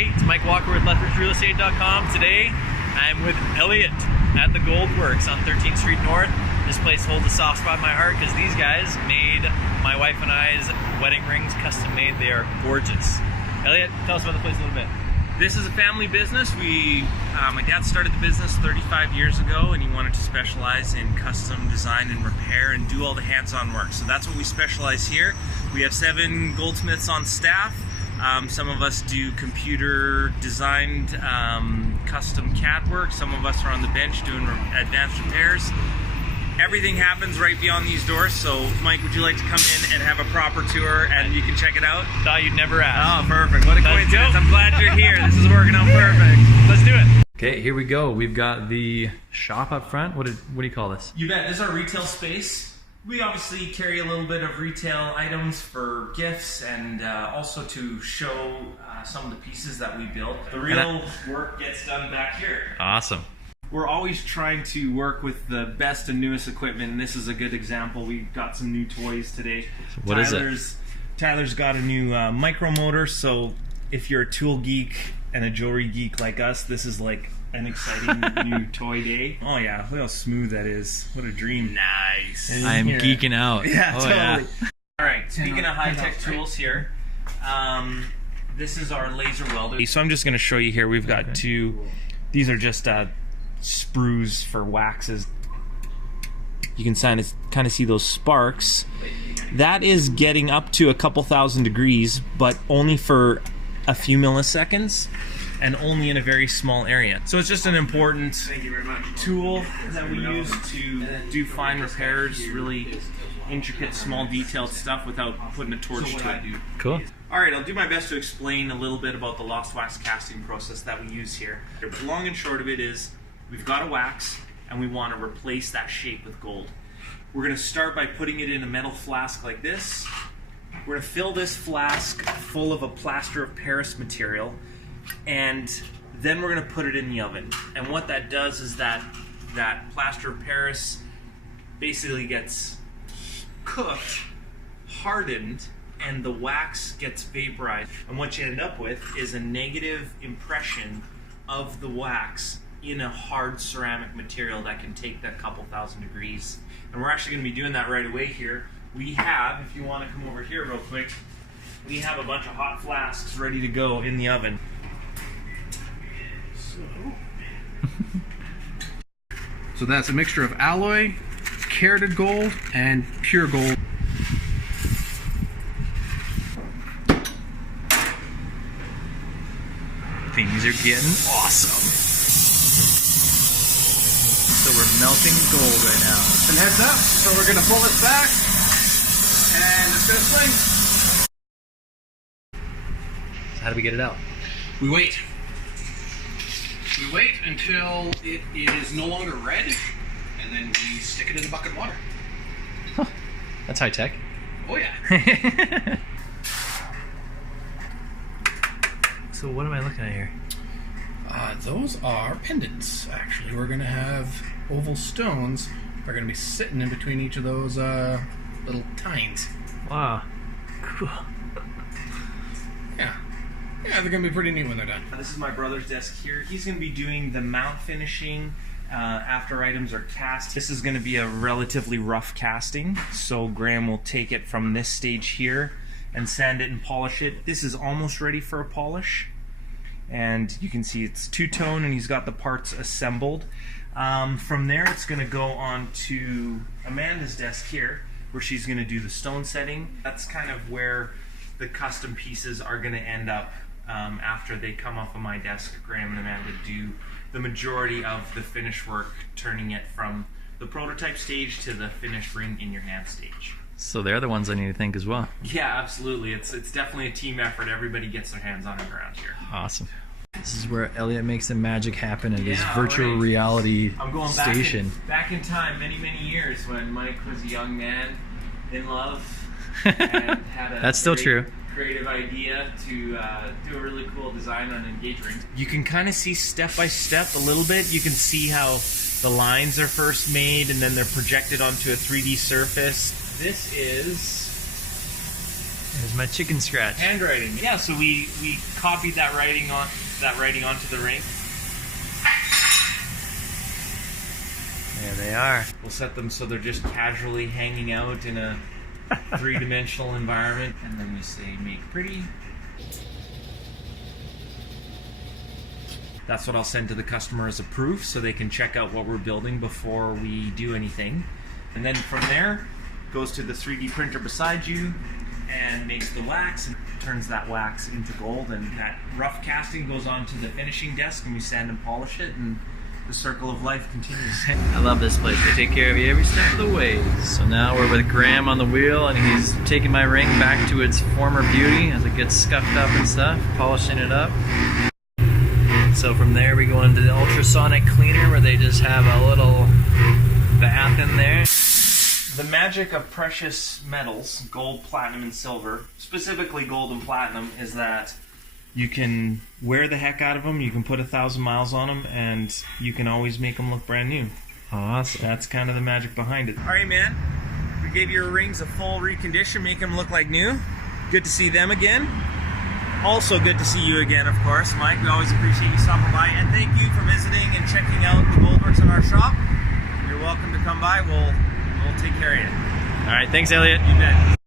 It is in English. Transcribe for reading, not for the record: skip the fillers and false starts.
Hey, it's Mike Walker with LethbridgeRealEstate.com. Today, I'm with Elliot at the Goldworks on 13th Street North. This place holds a soft spot in my heart because these guys made my wife and I's wedding rings custom made. They are gorgeous. Elliot, tell us about the place a little bit. This is a family business. My dad started the business 35 years ago, and he wanted to specialize in custom design and repair and do all the hands-on work. So that's what we specialize here. We have 7 goldsmiths on staff. Some of us do computer designed custom CAD work. Some of us are on the bench doing advanced repairs. Everything happens right beyond these doors. So Mike, would you like to come in and have a proper tour and you can check it out? Thought you'd never ask. Oh, perfect. What a coincidence. I'm glad you're here. This is working out perfect. Let's do it. Okay, here we go. We've got the shop up front. What do you call this? You bet. This is our retail space. We obviously carry a little bit of retail items for gifts and also to show some of the pieces that we built. The real work gets done back here. Awesome. We're always trying to work with the best and newest equipment, and this is a good example. We got some new toys today. So what is it? Tyler's got a new micro motor, so if you're a tool geek and a jewelry geek like us, this is like an exciting new toy day. Oh yeah, look how smooth that is. What a dream. Nice. I am geeking out. Yeah, totally. Yeah. Alright, speaking of high-tech tools here, this is our laser welder. So I'm just going to show you here, we've got two, these are just sprues for waxes. You can kind of see those sparks. That is getting up to a couple thousand degrees, but only for a few milliseconds and only in a very small area. So it's just an important tool that we use to do fine repairs, really intricate, small, detailed stuff without putting a torch to it. Cool. Alright, I'll do my best to explain a little bit about the lost wax casting process that we use here. The long and short of it is, we've got a wax and we want to replace that shape with gold. We're going to start by putting it in a metal flask like this. We're going to fill this flask full of a plaster of Paris material, and then we're going to put it in the oven. And what that does is that plaster of Paris basically gets cooked, hardened, and the wax gets vaporized. And what you end up with is a negative impression of the wax in a hard ceramic material that can take that couple thousand degrees. And we're actually going to be doing that right away here. We have, if you want to come over here real quick, we have a bunch of hot flasks ready to go in the oven. So that's a mixture of alloy, carated gold, and pure gold. Things are getting awesome. So we're melting gold right now. And heads up, so we're gonna pull this back, and it's gonna swing. So how do we get it out? We wait. We wait until it is no longer red, and then we stick it in a bucket of water. Huh. That's high tech. Oh yeah. So what am I looking at here? Those are pendants, actually. We're going to have oval stones. They're going to be sitting in between each of those little tines. Wow. Cool. Yeah. Yeah, they're going to be pretty neat when they're done. This is my brother's desk here. He's going to be doing the mount finishing after items are cast. This is going to be a relatively rough casting, so Graham will take it from this stage here and sand it and polish it. This is almost ready for a polish, and you can see it's two-tone and he's got the parts assembled. From there it's going to go on to Amanda's desk here, where she's going to do the stone setting. That's kind of where the custom pieces are going to end up after they come off of my desk. Graham and Amanda do the majority of the finish work, turning it from the prototype stage to the finished ring in your hand stage. So they're the ones I need to thank as well. Yeah, absolutely. It's definitely a team effort. Everybody gets their hands on it around here. Awesome. This is where Elliot makes the magic happen in his virtual reality station. Back in time, many, many years, when Mike was a young man in love and had a That's still true. Creative idea to do a really cool design on an engagement ring. You can kind of see step by step a little bit. You can see how the lines are first made and then they're projected onto a 3D surface. This is There's my chicken scratch. Handwriting. Yeah, so we copied that writing onto the ring. There they are. We'll set them so they're just casually hanging out in a three-dimensional environment, and then we say make pretty. That's what I'll send to the customer as a proof so they can check out what we're building before we do anything. And then from there, goes to the 3D printer beside you and makes the wax and turns that wax into gold, and that rough casting goes onto the finishing desk and we sand and polish it, and the circle of life continues. I love this place. They take care of you every step of the way. So now we're with Graham on the wheel, and he's taking my ring back to its former beauty as it gets scuffed up and stuff, polishing it up. So from there we go into the ultrasonic cleaner where they just have a little bath in there. The magic of precious metals, gold, platinum, and silver, specifically gold and platinum, is that you can wear the heck out of them, you can put 1,000 miles on them, and you can always make them look brand new. Awesome. That's kind of the magic behind it. All right, man. We gave your rings a full recondition, make them look like new. Good to see them again. Also good to see you again, of course, Mike. We always appreciate you stopping by, and thank you for visiting and checking out the Goldworks in our shop. You're welcome to come by. We'll take care of you. All right, thanks, Elliot. You bet.